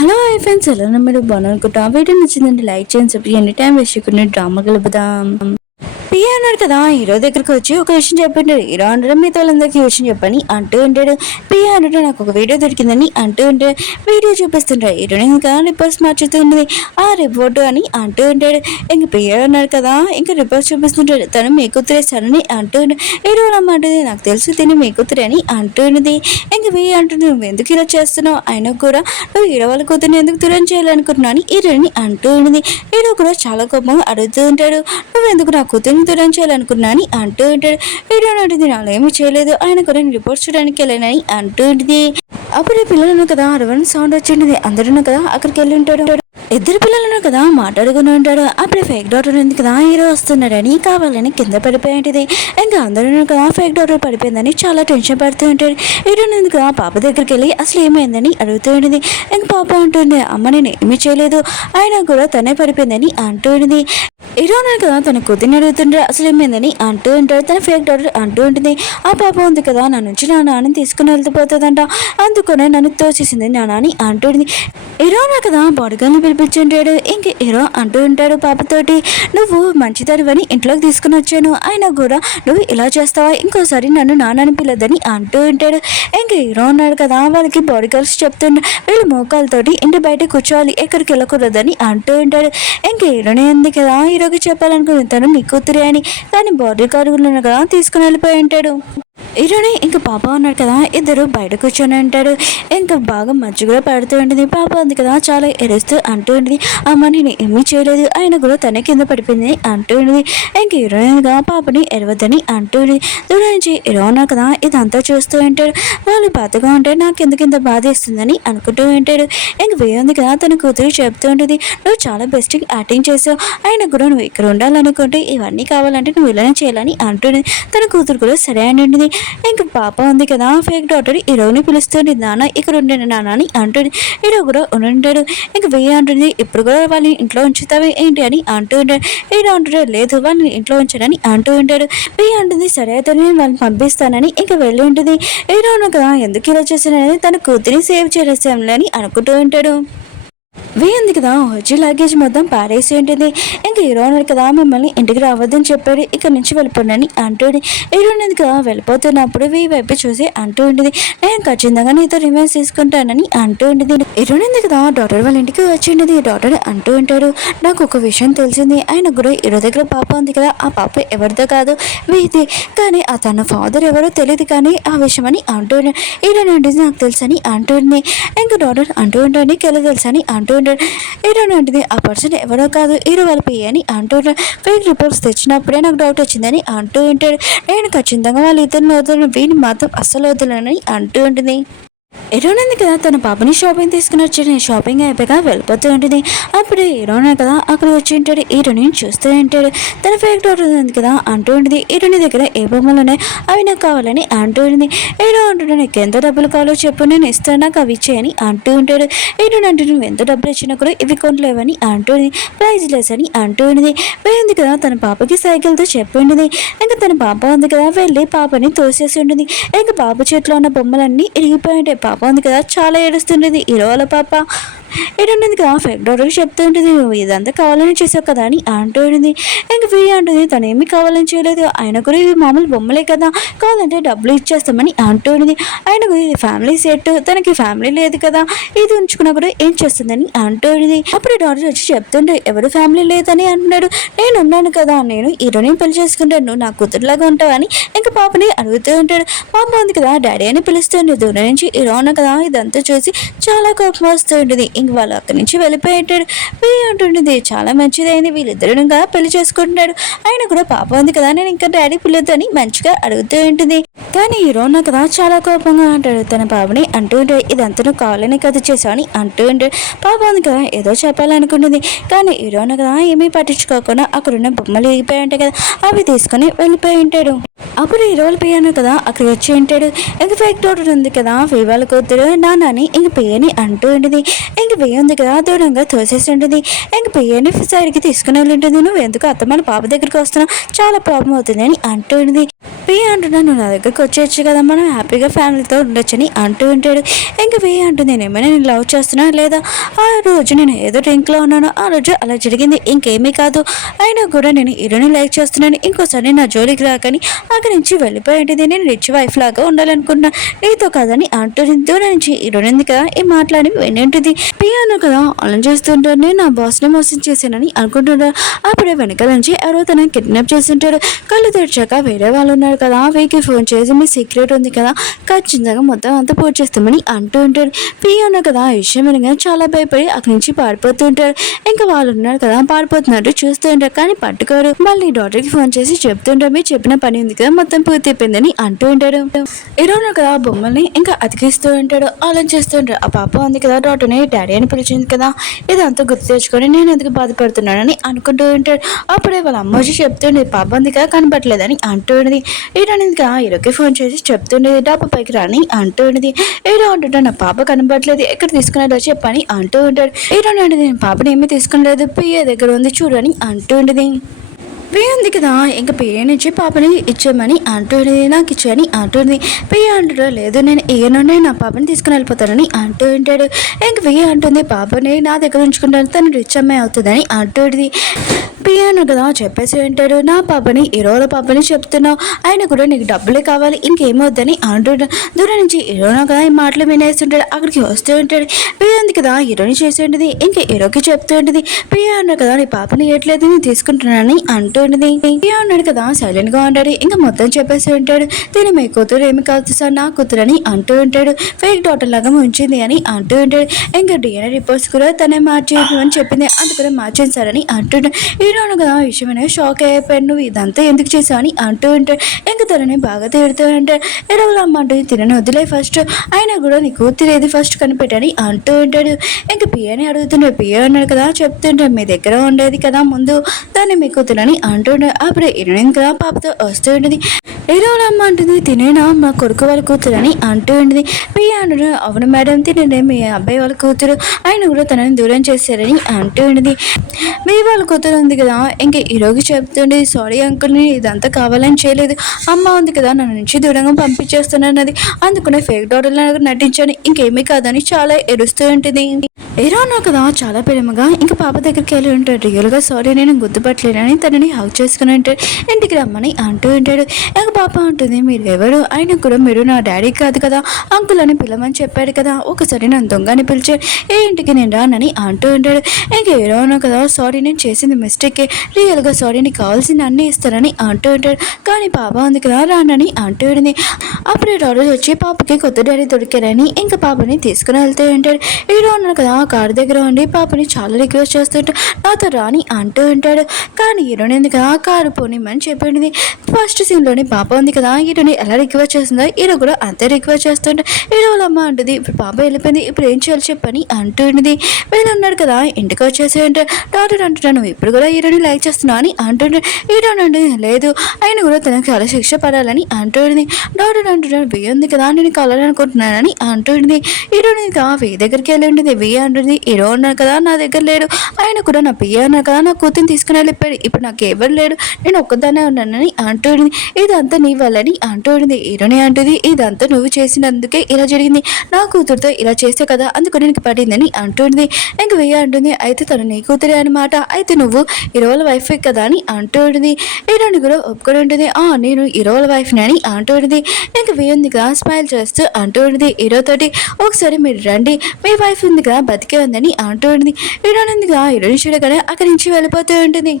Hello hi friends, ఎలా ఉన్నారు? మీరు బాగున్నారనుకుంటా. వీడియో నచ్చిందంటే లైక్ చేయండి. చెప్పి ఎనీ టైం వేస్ట్ చేయకుండా డ్రామా కలుపుదాం. పియ అన్నాడు కదా, హీరో దగ్గరికి వచ్చి ఒక విషయం చెప్పండి. హీరో అంటాడు, మీతో వాళ్ళందరికీ విషయం చెప్పని అంటూ ఉంటాడు. పియ అన్నట్టు నాకు ఒక వీడియో దొరికిందని అంటూ ఉంటే వీడియో చూపిస్తుంటాడు. హీరోని ఇంకా రిపోర్ట్స్ మార్చుతూ ఉంటుంది. ఆ రిపోర్ట్ అని అంటూ ఉంటాడు. ఇంక పియ అన్నాడు కదా, ఇంకా రిపోర్ట్స్ చూపిస్తుంటాడు. తను మీ కూతురేస్తానని అంటూ ఉంటాడు. హీరో అమ్మంటుంది, నాకు తెలుసు తిని మీ కూతురే అని అంటూ ఉన్నది. ఇంక పియ అంటుంది, నువ్వు ఎందుకు ఇలా చేస్తున్నావు? అయినా కూడా నువ్వు హీరో వాళ్ళ కూతురుని ఎందుకు దూరం చేయాలనుకుంటున్నావు అని హీరోని అంటూ ఉన్నది. హీరో కూడా చాలా కోపంగా అడుగుతూ ఉంటాడు, నువ్వు ఎందుకు నా కూతురిని దూరం చేయాలనుకున్నా అని అంటూ ఉంటాడు. హీరో అంటుంది, నాలో ఏమీ చేయలేదు, ఆయన కూడా రిపోర్ట్స్ చూడడానికి వెళ్ళానని అంటూ ఉంటుంది. అప్పుడు పిల్లలను కదా అరవని సౌండ్ వచ్చింది. అందరూ కదా అక్కడికి వెళ్ళి ఉంటాడు. ఇద్దరు పిల్లలను కదా మాట్లాడుకుని ఉంటాడు. అప్పుడు ఫేక్ డాక్టర్ ఉంది కదా, హీరో వస్తున్నాడని కావాలని కింద పడిపోయింది. ఇంకా అందరూ కదా ఫేక్ డాక్టర్ పడిపోయిందని చాలా టెన్షన్ పడుతూ ఉంటాడు. హీరో ఉంది కదా పాప దగ్గరికి వెళ్ళి అసలు ఏమైందని అడుగుతూ ఉంటుంది. ఇంక పాప అంటుంది, అమ్మ నేను ఏమీ చేయలేదు, ఆయన కూడా తనే పడిపోయిందని అంటూ ఉంటుంది. హీరో కదా తన కూతుర్ని అడుగుతుంటే అసలు ఏమైందని అంటూ ఉంటాడు. తన ఫేక్ డాక్టర్ అంటూ ఉంటుంది, ఆ పాప ఉంది కదా నా నుంచి నా నాన్నని తీసుకుని వెళ్తుపోతుందంట, అందుకనే నన్ను తోచేసింది నా నాని అంటూ ఉంటుంది. హీరో కదా బాడీగార్డ్ని పిలిపించుంటాడు. ఇంక హీరో అంటూ ఉంటాడు పాపతోటి, నువ్వు మంచిదానివని ఇంట్లోకి తీసుకుని వచ్చాను, అయినా కూడా నువ్వు ఇలా చేస్తావా, ఇంకోసారి నన్ను నాన్నని పిల్లదని అంటూ ఉంటాడు. ఇంక హీరో ఉన్నాడు కదా, వాళ్ళకి బాడీగార్డ్స్ చెప్తుండే వీళ్ళు మోకాలతోటి ఇంటి బయట కూర్చోవాలి, ఎక్కడికి వెళ్ళకూడదని అంటూ ఉంటాడు. ఇంక హీరోనే ఉంది కదా, హీరోకి చెప్పాలనుకుని తను మీ కూతురే అని, కానీ బాడీగార్డులను కదా తీసుకుని వెళ్ళిపోయి ఉంటాడు. హీరోని ఇంకా పాప ఉన్నాడు కదా, ఇద్దరు బయట కూర్చొని ఉంటాడు. ఇంకా బాగా మజ్జి కూడా పడుతూ ఉంటుంది. పాప ఉంది కదా చాలా ఎరుస్తూ అంటూ ఉంటుంది, అమ్మ నేను ఏమీ చేయలేదు, ఆయన కూడా తనే కింద పడిపోయింది అంటూ ఉంటుంది. ఇంక హీరోయిన్గా పాపని ఎరవద్దని అంటూ ఉంటుంది. దూరం నుంచి హీరో ఉన్నాడు కదా ఇదంతా చూస్తూ ఉంటాడు. వాళ్ళు బాధగా ఉంటే నాకు ఎందుకు ఇంత బాధ ఇస్తుందని అనుకుంటూ ఉంటాడు. ఇంక వేయింది కదా తన కూతురు చెప్తూ ఉంటుంది, నువ్వు చాలా బెస్ట్ యాక్టింగ్ చేసావు, అయినా కూడా నువ్వు ఇక్కడ ఉండాలనుకుంటే ఇవన్నీ కావాలంటే నువ్వు ఇలానే చేయాలని అంటుంది. తన కూతురు కూడా సరే అని ఉంటుంది. ఇంక పాప ఉంది కదా ఫేక్ డాక్టర్ హీరోని పిలుస్తుంది, నాన్న ఇక్కడ ఉండండి నాన్న అని అంటుంది. హీరో కూడా ఉంటాడు. ఇంక వెయ్యి అంటుంది, ఇప్పుడు కూడా వాళ్ళని ఇంట్లో ఉంచుతావే ఏంటి అని అంటూ ఉంటాడు. హీరో అంటాడు, లేదు వాళ్ళని ఇంట్లో ఉంచాడని అంటూ ఉంటాడు. వెయ్యి అంటుంది, సరే అయితే నేను వాళ్ళని పంపిస్తానని ఇంక వెళ్ళి ఉంటుంది. హీరో కదా ఎందుకు ఇలా చేశానని తన కూతురిని సేవ్ చేసేసాంలే అని అనుకుంటూ ఉంటాడు. వేయింది కదా వచ్చి లగేజ్ మొత్తం పారేసి ఉంటుంది. ఇంకా హీరో అన్నాడు కదా, మిమ్మల్ని ఇంటికి రావద్దని చెప్పాడు, ఇక్కడ నుంచి వెళ్ళిపోండి అంటుంది. హీరో అనేది కదా వెళ్ళిపోతున్నప్పుడు వెయ్యి వైపు చూసి అంటూ ఉంటుంది, నేను ఖచ్చితంగా నీతో రివెంజ్ తీసుకుంటానని అంటూ ఉంటుంది. హీరో అనేది కదా డాక్టర్ వాళ్ళ ఇంటికి వచ్చి ఉండేది. డాక్టర్ అంటూ ఉంటాడు, నాకు ఒక విషయం తెలిసింది, ఆయన కూడా హీరో దగ్గర పాప ఉంది కదా, ఆ పాప ఎవరిదో కాదు వేయితే, కానీ ఆ తన ఫాదర్ ఎవరో తెలియదు కానీ ఆ విషయం అని అంటూ ఉంటాడు. హీరో అంటే నాకు తెలుసు అని అంటుంది. ఇంకా డాక్టర్ అంటూ ఉంటాడు, నీకు ఎలా తెలుసు అని అంటూ ఉంటాడు. హీరో అంటుంది, ఆ పర్సన్ ఎవరో కాదు హీరో వాళ్ళ పియ్యి అని అంటూ ఉంటాడు. ఫేక్ రిపోర్ట్స్ తెచ్చినప్పుడే నాకు డౌట్ వచ్చిందని అంటూ ఉంటాడు. నేను ఖచ్చితంగా వాళ్ళ ఇద్దరిని వదలను, వీడిని మాత్రం అస్సలు వదలని అంటూ ఉంటుంది. హీరోయిన్ కదా తన పాపని షాపింగ్ తీసుకుని వచ్చి షాపింగ్ అయిపోయాక వెళ్ళిపోతూ ఉంటుంది. అప్పుడు హీరోయిన్ కదా అక్కడ వచ్చి ఉంటాడు. హీరోయిన్ చూస్తూ ఉంటాడు. తన ఫేక్ డాక్టర్ ఉంది కదా అంటూ ఉంటుంది, హీరోయిన్ దగ్గర ఏ బొమ్మలు ఉన్నాయి అవి నాకు కావాలని అంటూ ఉంటుంది. హీరో అంటుంటే నీకు ఎంత డబ్బులు కావాలో చెప్పు, నేను ఇస్తాను, నాకు అవి ఇచ్చేయని అంటూ ఉంటాడు. హీరోయిన్ అంటే నువ్వు ఎంత డబ్బులు ఇచ్చినా కూడా ఇవి కొనలేవని అంటుంది, ప్రైజ్ లెస్ అని అంటూ ఉంటుంది. ఉంది కదా తన పాపకి సైకిల్తో చెప్పి ఉంటుంది. ఇంకా తన పాప ఉంది కదా వెళ్ళి పాపని తోసేసి ఉంటుంది. ఇంకా పాప చేతిలో ఉన్న బొమ్మలన్నీ ఇరిగిపోయి ఉంటాయి. పాప ఉంది కదా చాలా ఏడుస్తుంటుంది. హీరో వాళ్ళ పాప ఏడుంటుంది కదా ఫేక్ డాక్టర్కి చెప్తూ ఉంటుంది, నువ్వు ఇదంతా కావాలని చేసావు కదా అని అంటూ ఉంటుంది. ఇంక వీడి అంటుంది, తను ఏమి కావాలని చేయలేదు, ఆయన కూడా ఇవి మామూలు బొమ్మలే కదా, కావాలంటే డబ్బులు ఇచ్చేస్తామని అంటూ ఉంటుంది. ఆయన కూడా ఇది ఫ్యామిలీ సెట్, తనకి ఫ్యామిలీ లేదు కదా, ఇది ఉంచుకున్నా కూడా ఏం చేస్తుందని అంటూ ఉంటుంది. అప్పుడు డాక్టర్ వచ్చి చెప్తుంటే, ఎవరు ఫ్యామిలీ లేదని అంటున్నాడు, నేను ఉన్నాను కదా, నేను హీరోని పెళ్లి చేసుకుంటాను, నువ్వు నా కూతురులాగా ఉంటావు అని ఇంకా పాపని అడుగుతూ ఉంటాడు. పాప ఉంది కదా డాడీ అని పిలుస్తుంది. దూరం నుంచి హీరో అన్న కదా ఇదంతా చూసి చాలా కోపం వస్తూ ఉంటుంది. ఇంక వాళ్ళు అక్కడి నుంచి వెళ్ళిపోయాడు. వీళ్ళు అంటుంటుంది, చాలా మంచిదైంది, వీళ్ళిద్దరుగా పెళ్లి చేసుకుంటున్నాడు, ఆయన కూడా పాప ఉంది కదా, నేను ఇంకా డాడీ పిల్లతో అని మంచిగా అడుగుతూ ఉంటుంది. కానీ హీరో ఉన్న కదా చాలా కోపంగా అంటాడు తన పాపని అంటూ ఉంటాడు, ఇదంతా నువ్వు కావాలని కథ చేసావు అని అంటూ ఉంటాడు. పాప ఉంది కదా ఏదో చెప్పాలనుకుంటుంది, కానీ హీరో ఉన్న కదా ఏమీ పట్టించుకోకుండా అక్కడున్న బొమ్మలు ఎగిపోయి ఉంటాయి కదా అవి తీసుకొని వెళ్ళిపోయి ఉంటాడు. అప్పుడు హీరోలు పియ్యను కదా అక్కడ వచ్చి ఉంటాడు. ఇంక ఫేక్ డాక్టర్ ఉంది కదా వాళ్ళ కూతురు నాన్నని ఇంక పియ్యని అంటూ ఉంటుంది. ఇంక పియ్య ఉంది కదా దూరంగా తోసేసి ఉంటుంది. ఇంక పియ్యని సైడ్కి తీసుకుని వెళ్ళి ఉంటుంది. నువ్వు ఎందుకు అత్తమ్మ పాప దగ్గరికి వస్తున్నావు, చాలా ప్రాబ్లం అవుతుంది అని అంటూ ఉంటుంది. పియ అంటున్నా నువ్వు నా దగ్గరకు వచ్చేయచ్చు కదా, మనం హ్యాపీగా ఫ్యామిలీతో ఉండొచ్చని అంటూ ఉంటాడు. ఇంకా పియ అంటుంది నేనేమైనా నేను లవ్ చేస్తున్నా లేదా ఆ రోజు నేను ఏదో డ్రింక్లో ఉన్నాను, ఆ రోజు అలా జరిగింది, ఇంకేమీ కాదు. అయినా కూడా నేను హీరోని లైక్ చేస్తున్నాను, ఇంకోసారి నా జోలికి రాకని అక్కడి నుంచి వెళ్ళిపోయేది. నేను రిచ్ వైఫ్ లాగా ఉండాలనుకున్నా, నీతో కదని అంటుంది. దూరం నుంచి హీరోని కదా ఈ మాట్లాడి వినేంటిది. పియాను కదా అలా చేస్తుంటారు, నేను నా బాస్ని మోసం చేశానని అనుకుంటున్నాను. అప్పుడే వెనకాల నుంచి ఎవరో తనని కిడ్నాప్ చేస్తుంటారు. కళ్ళు తెరిచాక వేరే వాళ్ళు ఉన్నారు కదా, వీకి ఫోన్ చేసి మీ సీక్రెట్ ఉంది కదా, ఖచ్చితంగా మొత్తం అంతా పూర్తి చేస్తామని అంటూ ఉంటారు. పియాను కదా ఈ విషయం వినగా చాలా భయపడి అక్కడి నుంచి పారిపోతూ ఉంటారు. ఇంకా వాళ్ళు ఉన్నారు కదా పారిపోతున్నట్టు చూస్తూ ఉంటారు, కానీ పట్టుకోరు. మళ్ళీ డాక్టర్కి ఫోన్ చేసి చెప్తుంటారు మీరు చెప్పిన పని ఉంది కదా మొత్తం పూర్తి అయిపోయిందని అంటూ ఉంటాడు. ఈరోజు కదా బొమ్మల్ని ఇంకా అతికిస్తూ ఉంటాడు, ఆలోచిస్తూ ఉంటాడు. ఆ పాప ఉంది కదా డాక్టర్ని డాడీ అని పిలిచింది కదా, ఇదంతా గుర్తు తెచ్చుకొని నేను ఎందుకు బాధపడుతున్నానని అనుకుంటూ ఉంటాడు. అప్పుడే వాళ్ళ అమ్మ వచ్చి చెప్తుండే పాప ఉంది కదా కనపట్లేదని అంటూ ఉండేది. ఈరోజు కదా హీరోకి ఫోన్ చేసి చెప్తుండేది డాబా పైకి రాని అంటూ ఉండేది. హీరో అంటుంటా నా పాప కనపట్లేదు, ఎక్కడ తీసుకునేదో చెప్పని అంటూ ఉంటాడు. హీరో అంటే నేను పాపని ఏమీ తీసుకునేలేదు, పిఏ దగ్గర ఉంది చూడని అంటూ ఉండేది. పియ్య ఉంది కదా ఇంకా పియ్య నుంచి పాపని ఇచ్చేయమని అంటుంది, నాకు ఇచ్చేయని అంటుంది. పియ్య అంటాడు లేదు నేను ఈయనుండే నా పాపని తీసుకుని వెళ్ళిపోతానని అంటూ ఉంటాడు. ఇంక పియ్య అంటుంది పాపని నా దగ్గర ఉంచుకుంటాను, తను రిచ్ అమ్మాయి అవుతుందని అంటుంది. పియాను కదా చెప్పేసి ఉంటాడు నా పాపని హీరోల పాపని చెప్తున్నావు, ఆయన కూడా నీకు డబ్బులే కావాలి ఇంకేమవుద్దని అంటుంటాడు. దూరం నుంచి హీరోనా కదా ఈ మాటలు వినేస్తుంటాడు. అక్కడికి వస్తూ ఉంటాడు. పియ్యంది కదా హీరోని చేసి ఉంటుంది, ఇంకా హీరోకి చెప్తూ ఉంటుంది పియ్య అన్నాడు కదా నీ పాపని ఇవ్వట్లేదు నేను తీసుకుంటున్నానని అంటూ ఉంటుంది. పియ్య అన్నాడు కదా సైలెంట్ గా ఉంటాడు. ఇంకా మొత్తం చెప్పేసి ఉంటాడు దీని మీ కూతురు ఏమి కాదు సార్ నా కూతురు అని అంటూ ఉంటాడు. ఫేక్ డాక్టర్ లాగా ఉంచింది అని అంటూ ఉంటాడు. ఇంకా డిఎన్ఏ రిపోర్ట్స్ కూడా తనే మార్చేయమని చెప్పింది, అందుకనే మార్చేసారని అంటుంటాడు. హీరోను కదా విషయం అనేది షాక్ అయిపోయాడు, నువ్వు ఇదంతా ఎందుకు చేసావు అని అంటూ ఉంటాడు. ఇంకా తనని బాగా తిడుతూ ఉంటాడు. ఎడవలు అమ్మ అంటుంది తినని వదిలే ఫస్ట్, అయినా కూడా నీ కూతురు ఏది ఫస్ట్ కనిపెట్టని అంటూ ఉంటాడు. ఇంకా పియ్యని అడుగుతుంటాడు. పియ్య అన్నాడు కదా చెప్తుంటాడు మీ దగ్గర ఉండేది కదా ముందు దాన్ని మీ కూతురని అంటుండే. అప్పుడే హీరోయిన్ కదా పాపతో వస్తూ ఉంటుంది. ఎడవలు అమ్మ అంటుంది తినేనా మా కొడుకు వాళ్ళ కూతురు అని అంటూ ఉంటుంది. పియ్య అంటున్నాడు అవును మేడం తినే మీ అబ్బాయి వాళ్ళ కూతురు, ఆయన కూడా తనని దూరం చేశారని అంటూ ఉంటుంది. మీ వాళ్ళ కూతురు ఉంది కదా ఇంకా హీరోకి చెప్తుండే సారీ అంకుల్ నేను ఇదంతా కావాలని చేయలేదు, అమ్మ ఉంది కదా నన్ను నుంచి దూరంగా పంపించేస్తున్నానది, అందుకనే ఫేక్ డాక్టర్లా నటించాను ఇంకేమీ కాదని చాలా ఏడుస్తూ ఉంటుంది. హీరో నాకు కదా చాలా ప్రేమగా ఇంకా పాప దగ్గరికి వెళ్ళి ఉంటాడు. రియల్గా సారీ నేను గుర్తుపట్టలేనని తనని హక్ చేసుకుని ఉంటాడు. ఇంటికి రమ్మని అంటూ ఉంటాడు. ఇంకా పాప ఉంటుంది మీరు ఎవరు, ఆయన కూడా మీరు నా డాడీ కాదు కదా అంకుల్ అని పిలమని చెప్పాడు కదా, ఒకసారి నన్ను దొంగని పిలిచాడు ఏ ఇంటికి నేను రానని అంటూ ఉంటాడు. ఇంకా హీరో కదా సారీ నేను చేసింది మిస్టేకే, రియల్గా సారీ నీకు కావాల్సింది అన్నీ ఇస్తానని అంటూ ఉంటాడు. కానీ పాప ఉంది కదా రానని అంటూ ఉంటుంది. అప్పుడు రోజు వచ్చి పాపకి కొత్త డాడీ దొరికారని ఇంకా పాపని తీసుకుని వెళ్తూ ఉంటాడు. హీరో ఉన్నాడు కదా కారు దగ్గర ఉండి పాపని చాలా రిక్వెస్ట్ చేస్తుంటాడు నాతో రాని అంటూ ఉంటాడు. కానీ హీరోని ఎందుకు ఆ కారు పోనిమని చెప్పింది. ఫస్ట్ సీన్లోని పాప ఉంది కదా హీరోని ఎలా రిక్వెస్ట్ చేస్తుందో హీరో కూడా అంతే రిక్వెస్ట్ చేస్తుంటే హీరో వాళ్ళ అమ్మ అంటుంది ఇప్పుడు పాప వెళ్ళిపోయింది ఇప్పుడు ఏం చేయాలి చెప్పని అంటూ ఉంటుంది. వీళ్ళు ఉన్నాడు కదా ఇంటికి వచ్చేసి అంటే డాక్టర్ అంటున్నాను ఇప్పుడు కూడా హీరోని లైక్ చేస్తున్నావు అని అంటుంటే హీరో అంటే లేదు ఆయన కూడా తనకు చాలా శిక్ష పడాలని అంటుంది. డాక్టర్ అంటున్నాడు వెయ్యి ఉంది కదా నేను కలాలనుకుంటున్నానని అంటుంది. హీరోని వే దగ్గరికి వెళ్ళి ఉంటుంది వెయ్యి అంటుంది. హీరో ఉన్నాడు కదా నా దగ్గర లేడు, ఆయన కూడా నా పియ్య అన్నారు కదా నా కూతురిని తీసుకుని వెళ్ళిపోయాడు, ఇప్పుడు నాకు ఎవరు లేడు నేను ఒక్కదానే ఉన్నానని అంటుంది. ఇదంతా నీ వల్లని అంటుంది. హీరోని అంటుంది ఇదంతా నువ్వు చేసినందుకే ఇలా జరిగింది, నా కూతురుతో ఇలా చేస్తే కదా అందుకు నీకు పడిందని అంటుంది. ఇంక వెయ్యి అంటుంది అయితే తను నీ కూతురే అనమాట, అయితే నువ్వు హీరోల వైఫ్ కదా అని అంటుంది. హీరోని కూడా ఒప్పుకొని ఉంటుంది నేను హీరోల వైఫ్ని అని అంటుంది. ఇంక వేయింది కదా స్మైల్ చేస్తూ అంటుంది హీరోతోటి ఒకసారి మీరు రండి మీ వైఫ్ ఉంది కదా బతికే ఉందని అంటుంది. హీరోని ఉంది కదా హీరోని చూడగానే అక్కడి నుంచి వెళ్ళిపోతూ ఉంటుంది.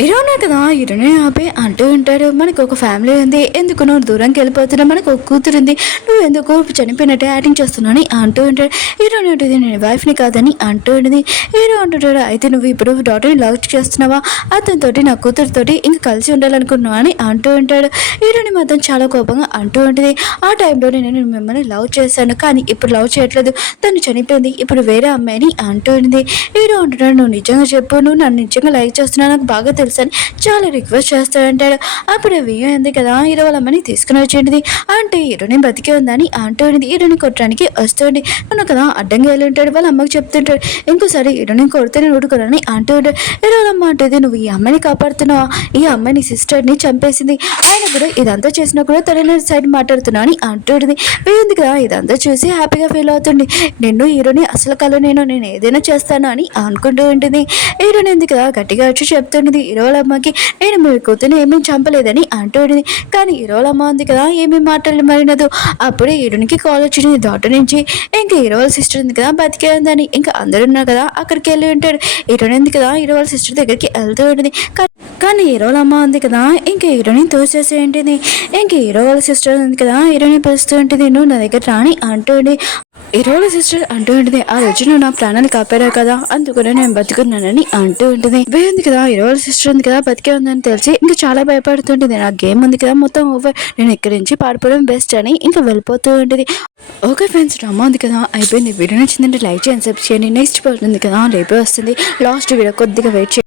హీరోనే కదా హీరోనే ఆపి అంటూ ఉంటాడు మనకు ఒక ఫ్యామిలీ ఉంది ఎందుకు నువ్వు దూరంకి వెళ్ళిపోతున్నావు, మనకు ఒక కూతురు ఉంది నువ్వు ఎందుకు చనిపోయినట్టే యాక్టింగ్ చేస్తున్నావు అని అంటూ ఉంటాడు. హీరోని ఉంటుంది నేను వైఫ్ని కాదని అంటూ ఉంటుంది. హీరో అంటుంటాడు అయితే నువ్వు ఇప్పుడు డాక్టర్ని లవ్ చేస్తున్నావా, అతనితోటి నా కూతురుతోటి ఇంకా కలిసి ఉండాలనుకున్నావా అని అంటూ ఉంటాడు. హీరోని మాత్రం చాలా కోపంగా అంటూ ఉంటుంది ఆ టైంలో నేను మిమ్మల్ని లవ్ చేశాను కానీ ఇప్పుడు లవ్ చేయట్లేదు, తను చనిపోయింది ఇప్పుడు వేరే అమ్మాయిని అంటూ ఉంటుంది. హీరో అంటున్నాడు నువ్వు నిజంగా చెప్పు, నువ్వు నన్ను నిజంగా లైక్ చేస్తున్నావు నాకు బాగా తెలుసు అని చాలా రిక్వెస్ట్ చేస్తాడంటాడు. అప్పుడు వియ్యం ఉంది కదా హీరో వాళ్ళ అమ్మని తీసుకుని వచ్చింది. అంటే హీరోని బతికే ఉందని అంటూ ఉండింది. హీరోని కొట్టడానికి వస్తుంది. తను కదా అడ్డంగా వెళ్ళి ఉంటాడు. వాళ్ళ అమ్మకి చెప్తుంటాడు, ఇంకోసారి హీరోని కొడితే నేను ఊడుకోనని అంటూ ఉంటాడు. హీరో వాళ్ళ అమ్మ అంటుంది, నువ్వు ఈ అమ్మాయిని కాపాడుతున్నావా? ఈ అమ్మాయిని సిస్టర్ని చంపేసింది. ఆయన కూడా ఇదంతా చేసినా కూడా తన సైడ్ మాట్లాడుతున్నా అని అంటూ ఉంటుంది. వేయింది కదా ఇదంతా చూసి హ్యాపీగా ఫీల్ అవుతుంది. నిన్ను హీరోని అసలు కల నేను ఏదైనా చేస్తాను అని అనుకుంటూ ఉంటుంది. హీరోని ఎందుకు కదా గట్టిగా వచ్చి చెప్తుంటుంది హీరో వాళ్ళ అమ్మకి, నేను మీ కూతురు ఏమీ చంపలేదని అంటూ ఉంటుంది. కానీ హీరో వాళ్ళ అమ్మ ఉంది కదా ఏమీ మాట్లాడలేదు మరినదు. అప్పుడే హీరోనికి కాల్ వచ్చింది డాక్టర్ నుంచి. ఇంకా హీరో వాళ్ళ సిస్టర్ ఉంది కదా బతికే ఉందని. ఇంకా అందరూ ఉన్నారు కదా అక్కడికి వెళ్ళి ఉంటాడు. హీరోని ఉంది కదా హీరో వాళ్ళ సిస్టర్ దగ్గరికి వెళ్తూ ఉంటుంది. కానీ హీరో వాళ్ళ అమ్మ ఉంది కదా ఇంకా హీరోని తోసేసి ఉంటుంది. ఇంకా హీరో వాళ్ళ సిస్టర్ ఉంది కదా హీరోని పిలుస్తూ ఉంటుంది, నువ్వు నా దగ్గర రాని అంటూ ఉండి. హీరో వాళ్ళ సిస్టర్ అంటూ ఉంటుంది, ఆ రోజు నువ్వు నా ప్రాణాలు కాపాడావు కదా అందుకనే నేను బతుకున్నానని అంటూ ఉంటుంది. ఉంది కదా హీరో వాళ్ళ సిస్టర్ ఉంది కదా బతికే ఉందని తెలిసి ఇంకా చాలా భయపడుతుంటుంది. నా గేమ్ ఉంది కదా మొత్తం ఓవర్, నేను ఇక్కడి నుంచి పారిపోవడం బెస్ట్ అని ఇంకా వెళ్ళిపోతూ ఉంటుంది. ఓకే ఫ్రెండ్స్, డ్రామా ఉంది కదా అయిపోయింది. వీడియో నచ్చిందంటే లైక్ చేయండి, సబ్స్క్రైబ్ చేయండి. నెక్స్ట్ పార్ట్ ఉంది కదా రేపే వస్తుంది. లాస్ట్ వీడియో కొద్దిగా వెయిట్ చేయండి.